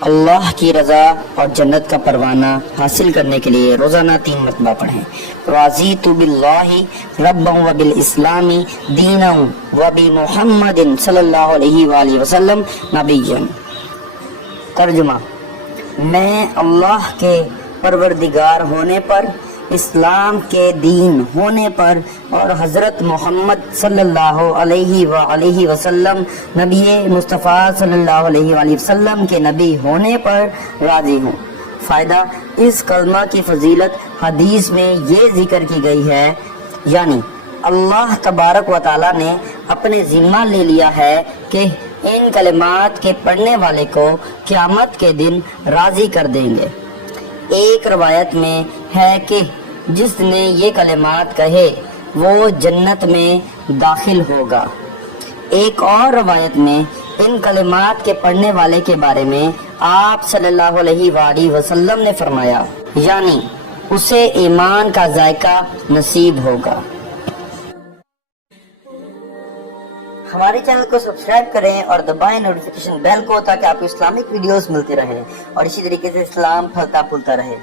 اللہ کی رضا اور جنت کا پروانہ حاصل کرنے کے لیے روزانہ 3 مرتبہ پڑھیں۔ رضیت باللہ ربا وبالاسلام دینا وبمحمد صلی اللہ علیہ وآلہ وسلم نبیا۔ ترجمہ: میں اللہ کے پروردگار ہونے پر، اسلام کے دین ہونے پر اور حضرت محمد صلی اللہ علیہ وآلہ وسلم نبی مصطفیٰ صلی اللہ علیہ وآلہ وسلم کے نبی ہونے پر راضی ہوں۔ فائدہ: اس کلمہ کی فضیلت حدیث میں یہ ذکر کی گئی ہے، یعنی اللہ تبارک و تعالی نے اپنے ذمہ لے لیا ہے کہ ان کلمات کے پڑھنے والے کو قیامت کے دن راضی کر دیں گے۔ ایک روایت میں ہے کہ جس نے یہ کلمات کہے وہ جنت میں داخل ہوگا۔ ایک اور روایت میں ان کلمات کے پڑھنے والے کے بارے میں آپ صلی اللہ علیہ وآلہ وسلم نے فرمایا، یعنی اسے ایمان کا ذائقہ نصیب ہوگا۔ ہمارے چینل کو سبسکرائب کریں اور دبائیں نوٹیفیکیشن بیل کو، تاکہ آپ کو اسلامک ویڈیوز ملتے رہیں اور اسی طریقے سے اسلام پھلتا پھولتا رہے۔